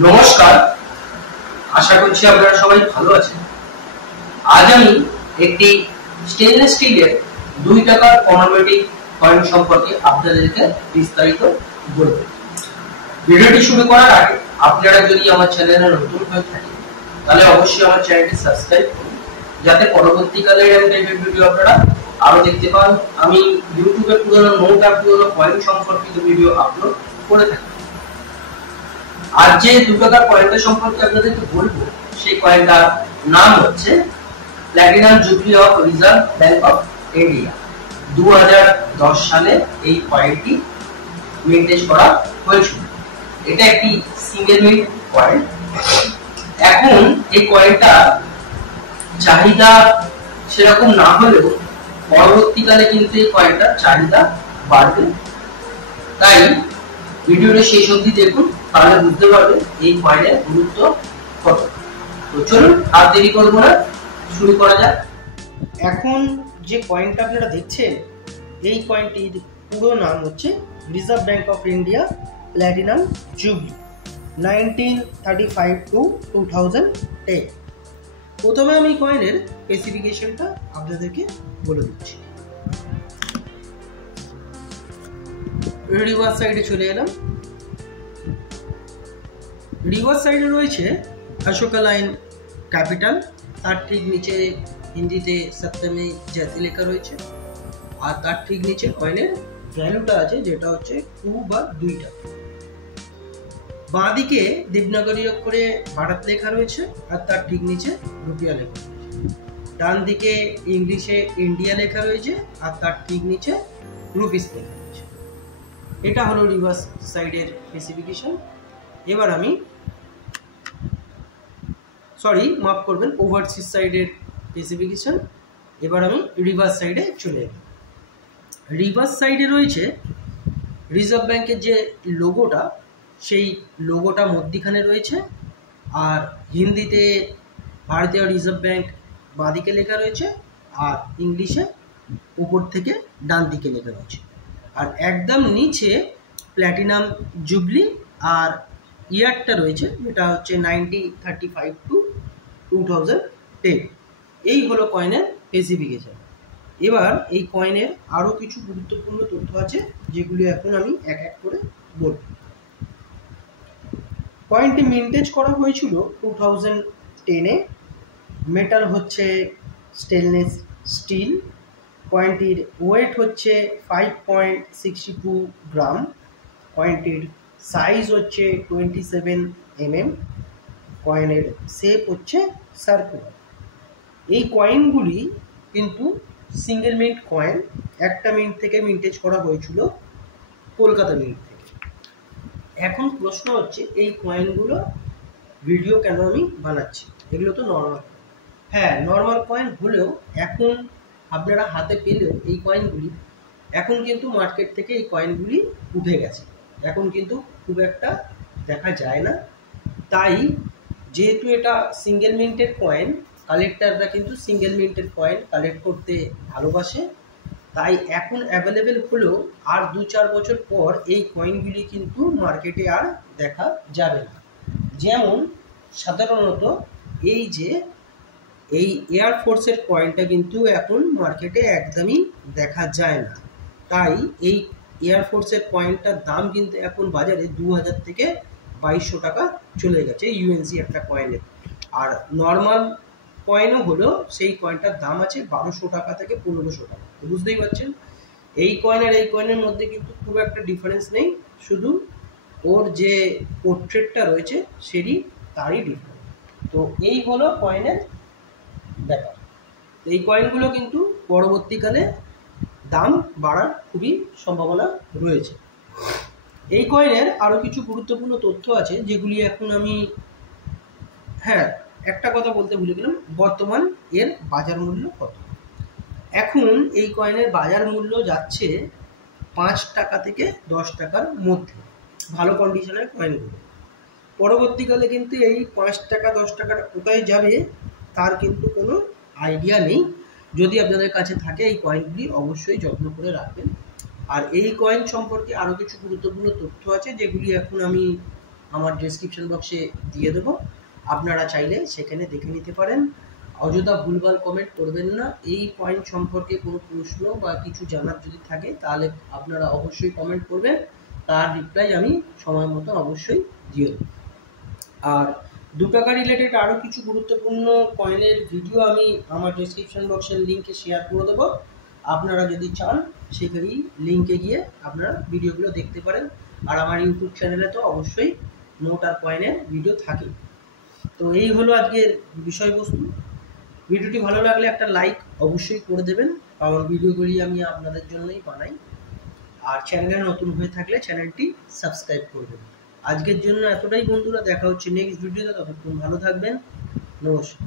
নমস্কার, আশা করছি আপনারা সবাই ভালো আছেন। আজ আমি একটি স্টেনলেস স্টিলের 2 টাকার কমেমোরেটিভ কয়েন সম্পর্কে আপনাদেরকে বিস্তারিত বলব। ভিডিওটি শুরু করার আগে আপনারা যদি আমার চ্যানেলে নতুন হয়ে থাকেন তাহলে অবশ্যই আমার চ্যানেলটি সাবস্ক্রাইব করুন, যাতে পরবর্তীকালে এরকম টাইপের ভিডিও আপনারা আরো দেখতে পান। আমি ইউটিউবে পুরনো নোট আর পুরনো কয়েন সম্পর্কিত ভিডিও আপলোড করে থাকি। আর যে 2 টাকার কয়েনটা সম্পর্কে আপনাদেরকে বলবো, সেই কয়েনটার নাম হচ্ছে platinum jubilee of reserve bank of India. 2010 সালে এই কয়েনটি মিন্টেজ করা হয়েছিল। এটা একটি সিঙ্গেল মিন্ট কয়েন। এখন এই কয়েনটা চাহিদা সেরকম না হলেও পরবর্তীকালে কিন্তু এই কয়েনটার চাহিদা বাড়বে। তাই ভিডিওটা শেষ অবধি দেখুন, তাহলে বুঝতে পারবেন এই কয়েনের গুরুত্ব কত। তো চলুন আর দেরি করবো না, শুরু করা যাক। এখন যে কয়েনটা আপনারা দেখছেন, এই কয়েনটির পুরো নাম হচ্ছে reserve bank of India platinum jubilee 1935 to 2010। প্রথমে আমি কয়েনের স্পেসিফিকেশনটা আপনাদেরকে বলে দিচ্ছি। রিভার্স সাইডে চলে এলাম। রিভার্স সাইডে রয়েছে অশোকা লাইন ক্যাপিটাল, তার ঠিক নিচে হিন্দিতে সত্যমে জয়তে লেখা রয়েছে, আর তার ঠিক নিচে কয়েনের ভ্যালুটা আছে, যেটা হচ্ছে 2 বা 2 টাকা। বাঁ দিকে দেবনাগরী অক্ষরে ভারত লেখা রয়েছে, আর তার ঠিক নিচে রুপিয়া লেখা রয়েছে। ডান দিকে ইংলিশে ইন্ডিয়া লেখা রয়েছে, আর তার ঠিক নিচে রুপিস লেখা রয়েছে। এটা হলো রিভার্স সাইডের স্পেসিফিকেশন। এবার আমি মাফ করবেন, ওভারসিজ সাইডের স্পেসিফিকেশন। এবার আমি রিভার্স সাইডে চলে এলাম। রিভার্স সাইডে রয়েছে রিজার্ভ ব্যাংকের যে লোগোটা, সেই লোগোটা মধ্যিখানে রয়েছে, আর হিন্দিতে ভারতীয় রিজার্ভ ব্যাংক বাঁদিকে লেখা রয়েছে, আর ইংলিশে উপর থেকে ডান দিকে লেখা রয়েছে। আর একদম নিচে প্ল্যাটিনাম জুবলি আর ইয়ারটা রয়েছে, যেটা হচ্ছে 1935 to 2010। এই হলো কয়েনের স্পেসিফিকেশন। এবার এই কয়েনের আরো কিছু গুরুত্বপূর্ণ তথ্য আছে, যেগুলি এখন আমি এক এক করে বলব। কয়েনটি মিন্টেজ করা হয়েছিল 2010-এ। মেটাল হচ্ছে স্টেনলেস স্টিল। কয়েনটির ওয়েট হচ্ছে 5.62 গ্রাম। কয়েনটির সাইজ হচ্ছে 27 mm। কয়েনের শেপ হচ্ছে সার্কুলার। এই কয়েনগুলি কিন্তু সিঙ্গেল মিন্ট কয়েন। একটা মিন্ট থেকে মিন্টেজ করা হয়েছিল, কলকাতা মিন্ট থেকে। এখন প্রশ্ন হচ্ছে, এই কয়েনগুলো ভিডিও কেন আমি বানাচ্ছি? এগুলো তো নর্মাল। হ্যাঁ, নর্মাল কয়েন হলেও এখন আপনারা হাতে পেলেও এই কয়েনগুলি এখন কিন্তু মার্কেট থেকে এই কয়েনগুলি উঠে গেছে। এখন কিন্তু খুব একটা দেখা যায় না। তাই যেহেতু এটা সিঙ্গেল মিন্টের কয়েন, কালেক্টাররা কিন্তু সিঙ্গেল মিন্টের কয়েন কালেক্ট করতে ভালোবাসে। তাই এখন অ্যাভেলেবেল হলেও আর 2-4 বছর পর এই কয়েনগুলি কিন্তু মার্কেটে আর দেখা যাবে না। যেমন সাধারণত এই যে এই এয়ারফোর্সের কয়েনটা কিন্তু এখন মার্কেটে একদমই দেখা যায় না। তাই এই এয়ারফোর্সের কয়েনটার দাম কিন্তু এখন বাজারে 2000 থেকে 2200 টাকা চলে গেছে ইউএনসি একটা কয়েনের। আর নর্মাল কয়েনও হলো সেই কয়েনটার দাম আছে 1200 টাকা থেকে 1500 টাকা। বুঝতেই পারছেন, এই কয়েন আর এই কয়েনের মধ্যে কিন্তু খুব একটা ডিফারেন্স নেই, শুধু ওর যে পোর্ট্রেটটা রয়েছে তারই ডিফারেন্স। তো এই হলো কয়েনের ব্যাপার। এই কয়েনগুলো কিন্তু পরবর্তীকালে দাম বাড়ার খুবই সম্ভাবনা রয়েছে। এই কয়েনের আরো কিছু গুরুত্বপূর্ণ তথ্য আছে, যেগুলি এখন আমি একটা কথা বলতে ভুলে গেলাম। বর্তমান এর বাজার মূল্য কত? এখন এই কয়েনের বাজার মূল্য যাচ্ছে 5 টাকা থেকে 10 টাকার মধ্যে, ভালো কন্ডিশনের কয়েনগুলো। পরবর্তীকালে কিন্তু এই 5 টাকা 10 টাকাটা কোথায় যাবে তার কিন্তু কোনো আইডিয়া নেই। যদি আপনাদের কাছে থাকে এই কয়েনগুলি অবশ্যই যত্ন করে রাখবেন। আর এই কয়েন সম্পর্কে আরো কিছু গুরুত্বপূর্ণ তথ্য আছে, যেগুলি এখন আমি আমার ডেসক্রিপশন বক্সে দিয়ে দেবো, আপনারা চাইলে সেখানে দেখে নিতে পারেন। অযথা ভুলভাল কমেন্ট করবেন না। এই পয়েন্ট সম্পর্কে কোনো প্রশ্ন বা কিছু জানার যদি থাকে তাহলে আপনারা অবশ্যই কমেন্ট করবেন, তার রিপ্লাই আমি সময় মতো অবশ্যই দিয়ে দেবো। আর 2 টাকা রিলেটেড আরও কিছু গুরুত্বপূর্ণ কয়েনের ভিডিও আমি আমার ডেসক্রিপশন বক্সের লিঙ্কে শেয়ার করে দেবো। আপনারা যদি চান সেখানেই লিঙ্কে গিয়ে আপনারা ভিডিওগুলো দেখতে পারেন। আর আমার ইউটিউব চ্যানেলে তো অবশ্যই নোট আর কয়েনের ভিডিও থাকে। তো এই হলো আজকের বিষয়বস্তু। ভিডিওটি ভালো লাগলে একটা লাইক অবশ্যই করে দেবেন, কারণ ভিডিওগুলি আমি আপনাদের জন্যই বানাই। আর চ্যানেলে নতুন হয়ে থাকলে চ্যানেলটি সাবস্ক্রাইব করবেন। আজকের জন্য এতটাই বন্ধুরা, দেখা হচ্ছে নেক্সট ভিডিওতে। ততক্ষণ ভালো থাকবেন, নমস্কার।